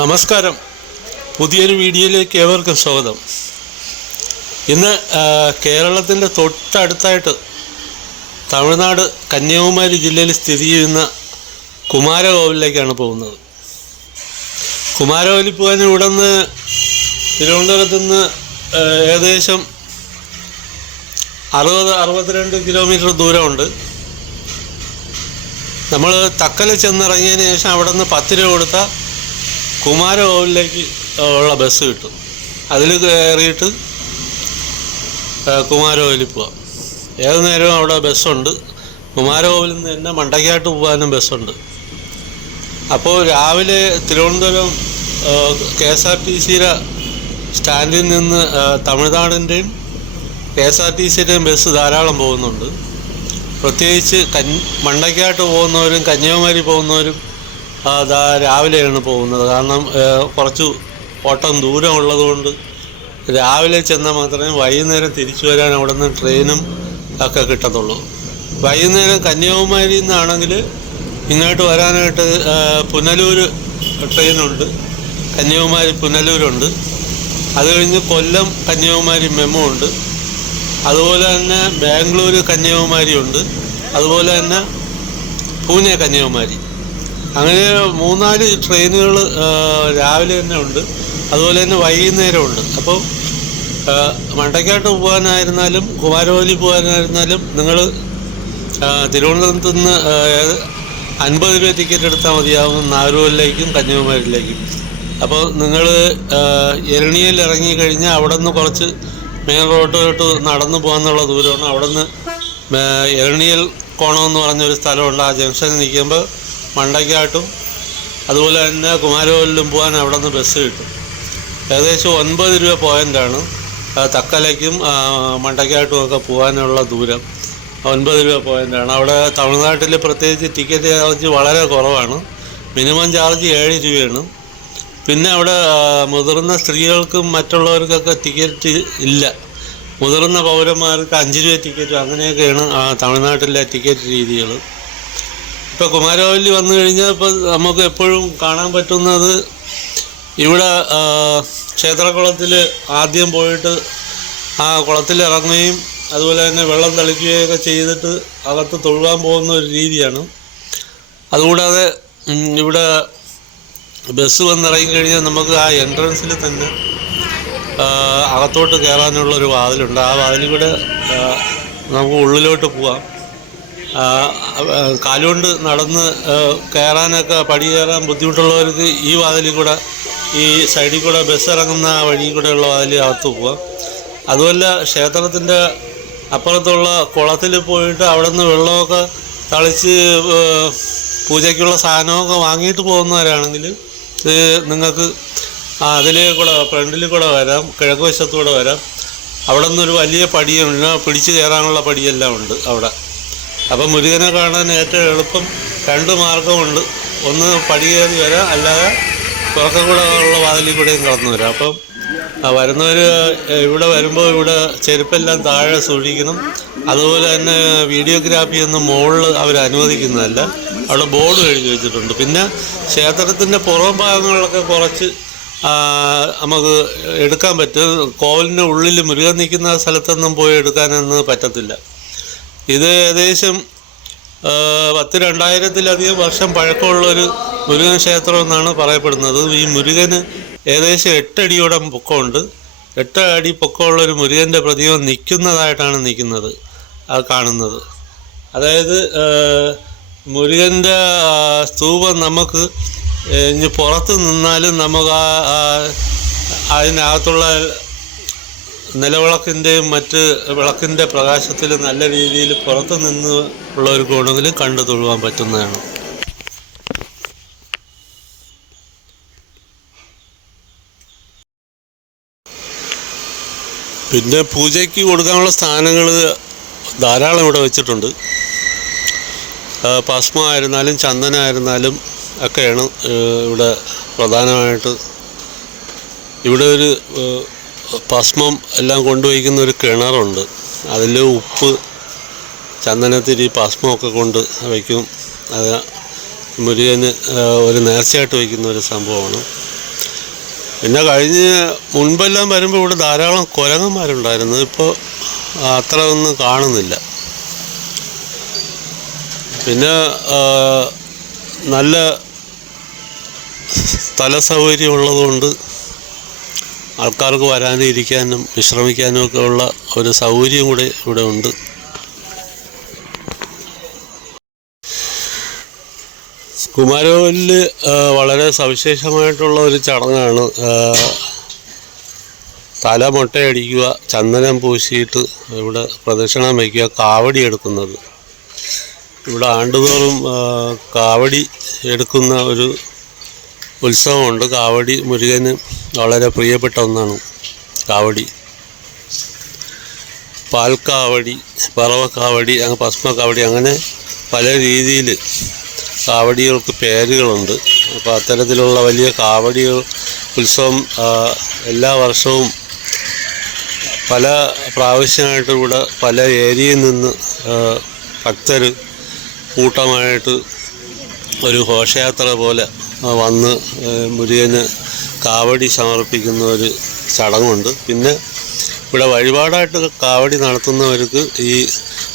നമസ്കാരം. പുതിയൊരു വീഡിയോയിലേക്ക് ഏവർക്കും സ്വാഗതം. ഇന്ന് കേരളത്തിൻ്റെ തൊട്ടടുത്തായിട്ട് തമിഴ്നാട് കന്യാകുമാരി ജില്ലയിൽ സ്ഥിതി ചെയ്യുന്ന കുമാരകോവിലേക്കാണ് പോകുന്നത്. കുമാരകോവിൽ പോകാൻ ഇവിടെ നിന്ന് തിരുവനന്തപുരത്ത് നിന്ന് ഏകദേശം 60-62 കിലോമീറ്റർ ദൂരമുണ്ട്. നമ്മൾ തക്കല ചെന്നിറങ്ങിയതിന് ശേഷം അവിടെ നിന്ന് 10 രൂപ കൊടുത്താൽ കുമാരകോവിലേക്ക് ഉള്ള ബസ് കിട്ടും. അതിൽ കയറിയിട്ട് കുമാരകോവിലിൽ പോവാം. ഏത് നേരവും അവിടെ ബസ്സുണ്ട്. കുമാരകോവിലിൽ നിന്ന് തന്നെ മണ്ടയ്ക്കാട്ട് പോകാനും ബസ്സുണ്ട്. അപ്പോൾ രാവിലെ തിരുവനന്തപുരം KSRTC സ്റ്റാൻഡിൽ നിന്ന് തമിഴ്നാടിൻ്റെയും KSRTCയുടെയും ബസ് ധാരാളം പോകുന്നുണ്ട്. പ്രത്യേകിച്ച് മണ്ടയ്ക്കാട്ട് പോകുന്നവരും കന്യാകുമാരി പോകുന്നവരും രാവിലെയാണ് പോകുന്നത്. കാരണം കുറച്ച് ഓട്ടം ദൂരമുള്ളതുകൊണ്ട് രാവിലെ ചെന്നാൽ മാത്രമേ വൈകുന്നേരം തിരിച്ചു വരാൻ അവിടെ നിന്ന് ട്രെയിനും ഒക്കെ കിട്ടത്തുള്ളൂ. വൈകുന്നേരം കന്യാകുമാരിയിൽ നിന്നാണെങ്കിൽ ഇങ്ങോട്ട് വരാനായിട്ട് പുനലൂർ ട്രെയിനുണ്ട്. കന്യാകുമാരി പുനലൂരുണ്ട്. അത് കഴിഞ്ഞ് കൊല്ലം കന്യാകുമാരി മെമു ഉണ്ട്. അതുപോലെ തന്നെ ബാംഗ്ലൂർ കന്യാകുമാരി ഉണ്ട്. അതുപോലെ തന്നെ പൂനെ കന്യാകുമാരി. അങ്ങനെ 3-4 ട്രെയിനുകൾ രാവിലെ തന്നെ ഉണ്ട്. അതുപോലെ തന്നെ വൈകുന്നേരമുണ്ട്. അപ്പോൾ മണ്ടയ്ക്കാട്ട് പോകാനായിരുന്നാലും കുമാരകോവിലിൽ പോകാനായിരുന്നാലും നിങ്ങൾ തിരുവനന്തപുരത്ത് നിന്ന് 50 രൂപ ടിക്കറ്റ് എടുത്താൽ മതിയാവും നാഗർകോവിലേക്കും കന്യാകുമാരിയിലേക്കും. അപ്പോൾ നിങ്ങൾ എരണിയിൽ ഇറങ്ങിക്കഴിഞ്ഞാൽ അവിടെ നിന്ന് കുറച്ച് മെയിൻ റോഡിലോട്ട് നടന്നു പോകാനുള്ള ദൂരമാണ്. അവിടെ നിന്ന് എരണിയൽ കോണമെന്ന് പറഞ്ഞൊരു സ്ഥലമുണ്ട്. ആ ജംഗ്ഷനിൽ നിൽക്കുമ്പോൾ മണ്ടയ്ക്കാട്ടും അതുപോലെ തന്നെ കുമാരകോവിലും പോകാൻ അവിടെ നിന്ന് ബസ് കിട്ടും. ഏകദേശം 9 രൂപ പോയിൻ്റാണ് തക്കലയ്ക്കും മണ്ടയ്ക്കാട്ടും ഒക്കെ പോകാനുള്ള ദൂരം. 9 രൂപ പോയിൻ്റാണ്. അവിടെ തമിഴ്നാട്ടിൽ പ്രത്യേകിച്ച് ടിക്കറ്റ് ചാർജ് വളരെ കുറവാണ്. മിനിമം ചാർജ് 7 രൂപയാണ്. പിന്നെ അവിടെ മുതിർന്ന സ്ത്രീകൾക്കും മറ്റുള്ളവർക്കൊക്കെ ടിക്കറ്റ് ഇല്ല. മുതിർന്ന പൗരന്മാർക്ക് 5 രൂപ ടിക്കറ്റ്, അങ്ങനെയൊക്കെയാണ് തമിഴ്നാട്ടിലെ ടിക്കറ്റ് രീതികൾ. ഇപ്പോൾ കുമാരകോവിലിൽ വന്നു കഴിഞ്ഞാൽ ഇപ്പോൾ നമുക്ക് എപ്പോഴും കാണാൻ പറ്റുന്നത് ഇവിടെ ക്ഷേത്രക്കുളത്തിൽ ആദ്യം പോയിട്ട് ആ കുളത്തിൽ ഇറങ്ങുകയും അതുപോലെ തന്നെ വെള്ളം തളിക്കുകയൊക്കെ ചെയ്തിട്ട് അകത്ത് തൊഴുവാൻ പോകുന്ന ഒരു രീതിയാണ്. അതുകൂടാതെ ഇവിടെ ബസ് വന്നിറങ്ങിക്കഴിഞ്ഞാൽ നമുക്ക് ആ എൻട്രൻസിൽ തന്നെ അകത്തോട്ട് കയറാനുള്ളൊരു വാതിലുണ്ട്. ആ വാതിലിൽ കൂടെ നമുക്ക് ഉള്ളിലോട്ട് പോവാം. കാലുകൊണ്ട് നടന്ന് കയറാനൊക്കെ പടി കയറാൻ ബുദ്ധിമുട്ടുള്ളവർക്ക് ഈ വാതിലിൽ കൂടെ, ഈ സൈഡിൽ കൂടെ ബസ് ഇറങ്ങുന്ന വഴി കൂടെയുള്ള വാതിൽ അകത്ത് പോവാം. അതുമല്ല, ക്ഷേത്രത്തിൻ്റെ അപ്പുറത്തുള്ള കുളത്തിൽ പോയിട്ട് അവിടെ നിന്ന് വെള്ളമൊക്കെ തളിച്ച് പൂജയ്ക്കുള്ള സാധനമൊക്കെ വാങ്ങിയിട്ട് പോകുന്നവരാണെങ്കിൽ നിങ്ങൾക്ക് അതിലേ കൂടെ ഫ്രണ്ടിൽ കൂടെ വരാം, കിഴക്ക് വശത്തൂടെ വരാം. അവിടെ നിന്നൊരു വലിയ പടിയുണ്ട്, പിടിച്ച് കയറാനുള്ള പടിയെല്ലാം ഉണ്ട് അവിടെ. അപ്പം മുരുകനെ കാണാൻ ഏറ്റവും എളുപ്പം 2 മാർഗമുണ്ട്. ഒന്ന് പടി കയറി വരാം, അല്ലാതെ പുറത്തെ കൂടെ ഉള്ള വാതിലിൽ കൂടെയും കടന്നു വരാം. അപ്പം വരുന്നവർ ഇവിടെ വരുമ്പോൾ ഇവിടെ ചെരുപ്പെല്ലാം താഴെ സൂക്ഷിക്കണം. അതുപോലെ തന്നെ വീഡിയോഗ്രാഫിയൊന്നും മുകളിൽ അവർ അനുവദിക്കുന്നതല്ല. അവിടെ ബോർഡ് എഴുതി വെച്ചിട്ടുണ്ട്. പിന്നെ ക്ഷേത്രത്തിൻ്റെ പുറം ഭാഗങ്ങളിലൊക്കെ കുറച്ച് നമുക്ക് എടുക്കാൻ പറ്റും. കോവിലിൻ്റെ ഉള്ളിൽ മുരുകൻ നിൽക്കുന്ന സ്ഥലത്തൊന്നും പോയി എടുക്കാനൊന്നും പറ്റത്തില്ല. ഇത് ഏകദേശം 10,000-2000-ലധികം വർഷം പഴക്കമുള്ളൊരു മുരുകൻ ക്ഷേത്രം എന്നാണ് പറയപ്പെടുന്നത്. ഈ മുരുകന് ഏകദേശം 8 അടിയോളം പൊക്കമുണ്ട്. 8 അടി പൊക്കമുള്ളൊരു മുരുകൻ്റെ പ്രതിമ നിൽക്കുന്നതായിട്ടാണ് കാണുന്നത്. അതായത് മുരുകൻ്റെ സ്തൂപം നമുക്ക് ഇനി പുറത്ത് നിന്നാലും നമുക്ക് അതിനകത്തുള്ള നിലവിളക്കിൻ്റെയും മറ്റ് വിളക്കിൻ്റെ പ്രകാശത്തിൽ നല്ല രീതിയിൽ പുറത്ത് നിന്ന് ഉള്ളവർക്ക് വേണമെങ്കിലും കണ്ടു തൊഴുവാൻ പറ്റുന്നതാണ്. പിന്നെ പൂജയ്ക്ക് കൊടുക്കാനുള്ള സ്ഥാനങ്ങൾ ധാരാളം ഇവിടെ വെച്ചിട്ടുണ്ട്. ഭസ്മമായിരുന്നാലും ചന്ദനമായിരുന്നാലും ഒക്കെയാണ് ഇവിടെ പ്രധാനമായിട്ട്. ഇവിടെ ഒരു ഭസ്മം എല്ലാം കൊണ്ടുവയ്ക്കുന്ന ഒരു കിണറുണ്ട്. അതിൽ ഉപ്പ്, ചന്ദനത്തിരി, ഭസ്മമൊക്കെ കൊണ്ട് വയ്ക്കും. അത് മുരുകന് ഒരു നേർച്ചയായിട്ട് വയ്ക്കുന്ന ഒരു സംഭവമാണ്. പിന്നെ മുൻപെല്ലാം വരുമ്പോൾ ഇവിടെ ധാരാളം കുരങ്ങന്മാരുണ്ടായിരുന്നു. ഇപ്പോൾ അത്ര ഒന്നും കാണുന്നില്ല. പിന്നെ നല്ല സ്ഥല സൗകര്യം ഉള്ളതുകൊണ്ട് ആൾക്കാർക്ക് വരാനും ഇരിക്കാനും വിശ്രമിക്കാനും ഒക്കെ ഉള്ള ഒരു സൗകര്യം കൂടെ ഇവിടെ ഉണ്ട്. കുമാരകോവിലിൽ വളരെ സവിശേഷമായിട്ടുള്ള ഒരു ചടങ്ങാണ് തല മൊട്ടയടിക്കുക, ചന്ദനം പൂശിയിട്ട് ഇവിടെ പ്രദക്ഷിണം വയ്ക്കുക, കാവടി എടുക്കുന്നത്. ഇവിടെ ആണ്ടുതോറും കാവടി എടുക്കുന്ന ഒരു ഉത്സവമുണ്ട്. കാവടി മുരുകന് വളരെ പ്രിയപ്പെട്ട ഒന്നാണ് കാവടി. പാൽക്കാവടി, പറവക്കാവടി, ഭസ്മക്കാവടി, അങ്ങനെ പല രീതിയിൽ കാവടികൾക്ക് പേരുകളുണ്ട്. അപ്പോൾ അത്തരത്തിലുള്ള വലിയ കാവടി ഉത്സവം എല്ലാ വർഷവും പല പ്രാവശ്യമായിട്ട് ഇവിടെ പല ഏരിയയിൽ നിന്ന് ഭക്തർ കൂട്ടമായിട്ട് ഒരു ഘോഷയാത്ര പോലെ വന്ന് മുരുകന് കാവടി സമർപ്പിക്കുന്ന ഒരു ചടങ്ങുണ്ട്. പിന്നെ ഇവിടെ വഴിപാടായിട്ട് കാവടി നടത്തുന്നവർക്ക് ഈ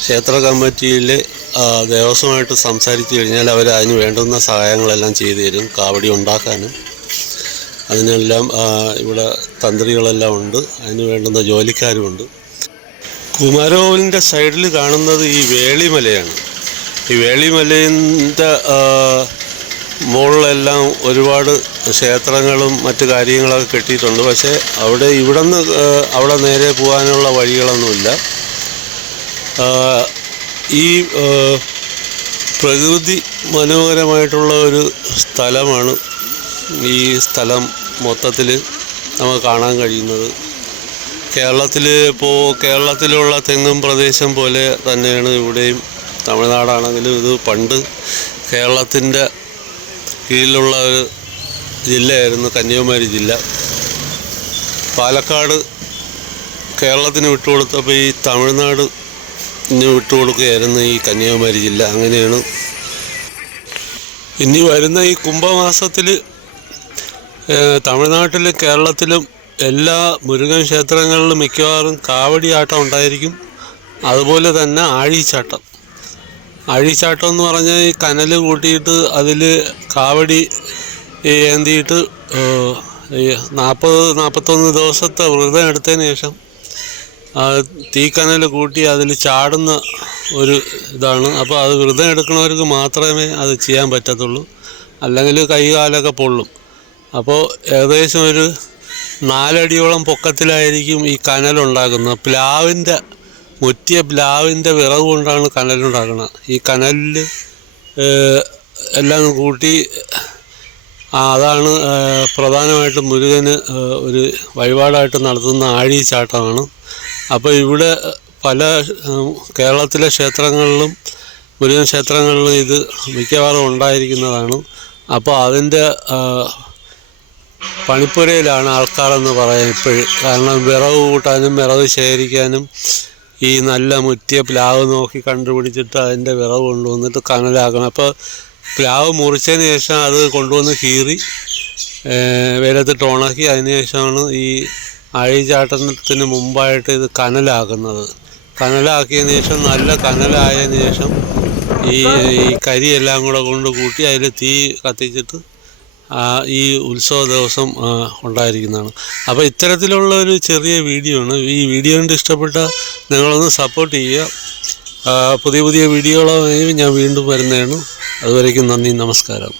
ക്ഷേത്ര കമ്മിറ്റിയിലെ ദേവസ്വമായിട്ട് സംസാരിച്ചു കഴിഞ്ഞാൽ അവർ അതിന് വേണ്ടുന്ന സഹായങ്ങളെല്ലാം ചെയ്തു തരും. കാവടി ഉണ്ടാക്കാനും അതിനെല്ലാം ഇവിടെ തന്ത്രികളെല്ലാം ഉണ്ട്, അതിന് വേണ്ടുന്ന ജോലിക്കാരുമുണ്ട്. കുമാരകോവിലിൻ്റെ സൈഡിൽ കാണുന്നത് ഈ വേളിമലയാണ്. ഈ വേളിമലയിൻ്റെ മുകളിലെല്ലാം ഒരുപാട് ക്ഷേത്രങ്ങളും മറ്റു കാര്യങ്ങളൊക്കെ കെട്ടിയിട്ടുണ്ട്. പക്ഷേ അവിടെ നേരെ പോകാനുള്ള വഴികളൊന്നുമില്ല. ഈ പ്രകൃതി മനോഹരമായിട്ടുള്ള ഒരു സ്ഥലമാണ് ഈ സ്ഥലം മൊത്തത്തിൽ നമുക്ക് കാണാൻ കഴിയുന്നത്. കേരളത്തിലുള്ള തെങ്ങും പ്രദേശം പോലെ തന്നെയാണ് ഇവിടെയും. തമിഴ്നാടാണെങ്കിലും ഇത് പണ്ട് കേരളത്തിൻ്റെ കീഴിലുള്ള ഒരു ജില്ലയായിരുന്നു കന്യാകുമാരി ജില്ല. പാലക്കാട് കേരളത്തിന് വിട്ടുകൊടുത്തപ്പോൾ ഈ തമിഴ്നാട് വിട്ടുകൊടുക്കുകയായിരുന്നു ഈ കന്യാകുമാരി ജില്ല. അങ്ങനെയാണ് ഇനി വരുന്ന ഈ കുംഭമാസത്തിൽ തമിഴ്നാട്ടിലും കേരളത്തിലും എല്ലാ മുരുകൻ ക്ഷേത്രങ്ങളിലും മിക്കവാറും കാവടിയാട്ടം ഉണ്ടായിരിക്കും. അതുപോലെ തന്നെ ആഴിച്ചാട്ടം എന്ന് പറഞ്ഞാൽ ഈ കനൽ കൂട്ടിയിട്ട് അതിൽ കാവടി ഏന്തിയിട്ട് 40-41 ദിവസത്തെ വ്രതം എടുത്തതിന് ശേഷം തീക്കനൽ കൂട്ടി അതിൽ ചാടുന്ന ഒരു ഇതാണ്. അപ്പോൾ അത് വ്രതം എടുക്കുന്നവർക്ക് മാത്രമേ അത് ചെയ്യാൻ പറ്റത്തുള്ളൂ, അല്ലെങ്കിൽ കൈകാലൊക്കെ പൊള്ളും. അപ്പോൾ ഏകദേശം ഒരു 4 അടിയോളം പൊക്കത്തിലായിരിക്കും ഈ കനലുണ്ടാക്കുന്നത്. മുറ്റിയ പ്ലാവിൻ്റെ വിറക് കൊണ്ടാണ് കനലുണ്ടാക്കുന്നത്. ഈ കനലിൽ എല്ലാം കൂട്ടി അതാണ് പ്രധാനമായിട്ടും മുരുകന് ഒരു വഴിപാടായിട്ട് നടത്തുന്ന ആഴിച്ചാട്ടമാണ്. അപ്പോൾ ഇവിടെ പല കേരളത്തിലെ ക്ഷേത്രങ്ങളിലും മുരുകൻ ക്ഷേത്രങ്ങളിലും ഇത് മിക്കവാറും ഉണ്ടായിരിക്കുന്നതാണ്. അപ്പോൾ അതിൻ്റെ പണിപ്പുരയിലാണ് ആൾക്കാരെന്ന് പറയാൻ ഇപ്പോഴും. കാരണം വിറക് കൂട്ടാനും വിറക് ശേഖരിക്കാനും ഈ നല്ല മുറ്റിയ പ്ലാവ് നോക്കി കണ്ടുപിടിച്ചിട്ട് അതിൻ്റെ വിറക് കൊണ്ടുവന്നിട്ട് കനലാക്കണം. അപ്പോൾ പ്ലാവ് മുറിച്ചതിന് ശേഷം അത് കൊണ്ടുവന്ന് കീറി വെയിലത്തിട്ട് ഉണക്കി അതിന് ശേഷമാണ് ഈ ആഴിച്ചാട്ടത്തിന് മുമ്പായിട്ട് ഇത് കനലാക്കുന്നത്. കനലാക്കിയതിന് ശേഷം നല്ല കനലായതിന് ശേഷം ഈ കരിയെല്ലാം കൂടെ കൊണ്ട് കൂട്ടി അതിൽ തീ കത്തിച്ചിട്ട് ഈ ഉത്സവ ദിവസം ഉണ്ടായിരിക്കുന്നതാണ്. അപ്പോൾ ഇത്തരത്തിലുള്ള ഒരു ചെറിയ വീഡിയോ ആണ്. ഈ വീഡിയോ കൊണ്ട് ഇഷ്ടപ്പെട്ട നിങ്ങളൊന്ന് സപ്പോർട്ട് ചെയ്യുക. പുതിയ വീഡിയോകളുമായി ഞാൻ വീണ്ടും വരുന്നതാണ്. അതുവരേക്കും നന്ദി, നമസ്കാരം.